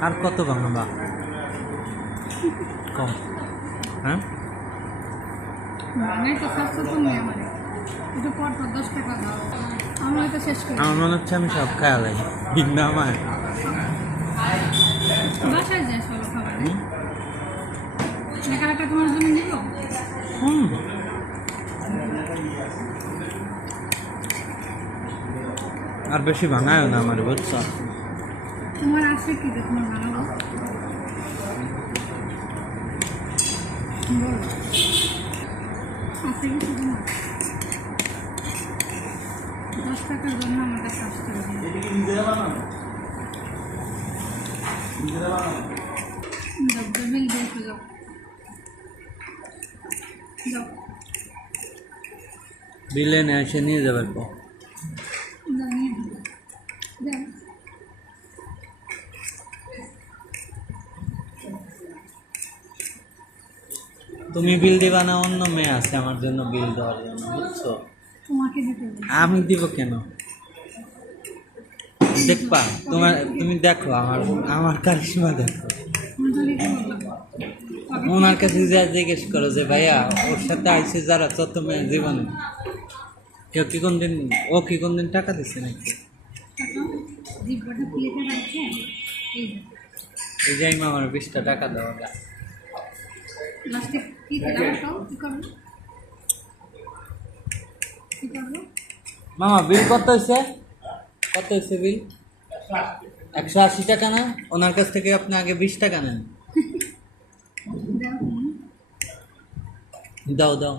আর কত বানাবা কম। হ্যাঁ? মানে আমার মনে হচ্ছে আমি সব আমার জন্য নিব? হুম। আর বেশি ভাঙায় না আমার বুঝছ? তোমার আছে কি যে তোমার বানাবো বলো আছে কি তোমার? দশ টাকার জন্য আমার কাছে আসতে হবে বিল যাও বিলে নিয়ে এসে নিয়ে যাবে তো যাও নিয়ে যাও তুমি বিল দিবা না অন্য মেয়ে আছে আমার জন্য বিল দেওয়ার জন্য বুঝছ তোমাকে দিতে আমি দিব কেন দেখবা তোমার তুমি দেখো আমার আমার কারিশমা দেখো ওনার কাছে যা জিজ্ঞেস করো যে ভাইয়া ওর সাথে আইসে যারা তত মেয়ে জীবনে কেউ কি কোনদিন ও কি কোনদিন টাকা দিচ্ছে নাকি এই যে এই আমার বিশটা টাকা দেওয়া কি মামা বিল কত হয়েছে? কত হয়েছে বিল একশো আশি টাকা না? ওনার কাছ থেকে আপনি আগে বিশ টাকা নেন। দাও দাও।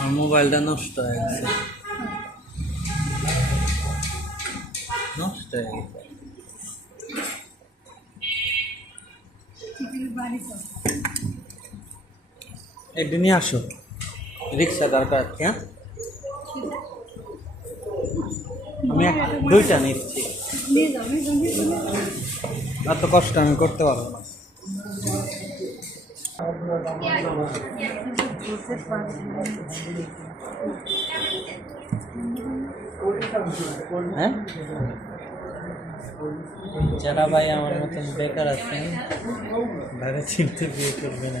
আমার মোবাইলটা নষ্ট হয়ে গেছে। নষ্ট হয়ে গেছে। একদিন নিয়ে আসো। রিক্সা দরকার হ্যাঁ? আমি দুইটা নিচ্ছি। এত কষ্ট আমি করতে পারব না। হ্যাঁ যারা ভাই আমার মতন বেকার আছেন ভাবে চিনতে বিয়ে করবে না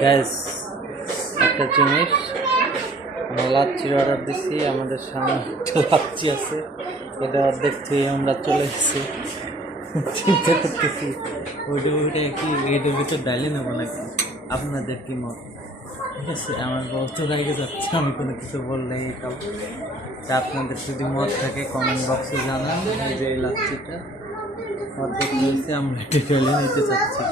গ্যাস একটা জিনিস, আমরা লাচ্ছির অর্ডার দিচ্ছি আমাদের সামনে একটা লাচ্ছি আছে, এটা অর্ধেক থেকে আমরা চলে এসেছি চিন্তা করতেছি, ওইটা ওইটা কি, এটার ভিতর ডাইলে নেব নাকি? আপনাদের কি মত? আমার বলতে লাগে যাচ্ছে আমি কোনো কিছু বললে তাও আপনাদের যদি মত থাকে কমেন্ট বক্সে জানান যে লাচ্ছিটা অর্ধেক হয়েছে আমরা এটা ফেলে নিতে চাচ্ছি।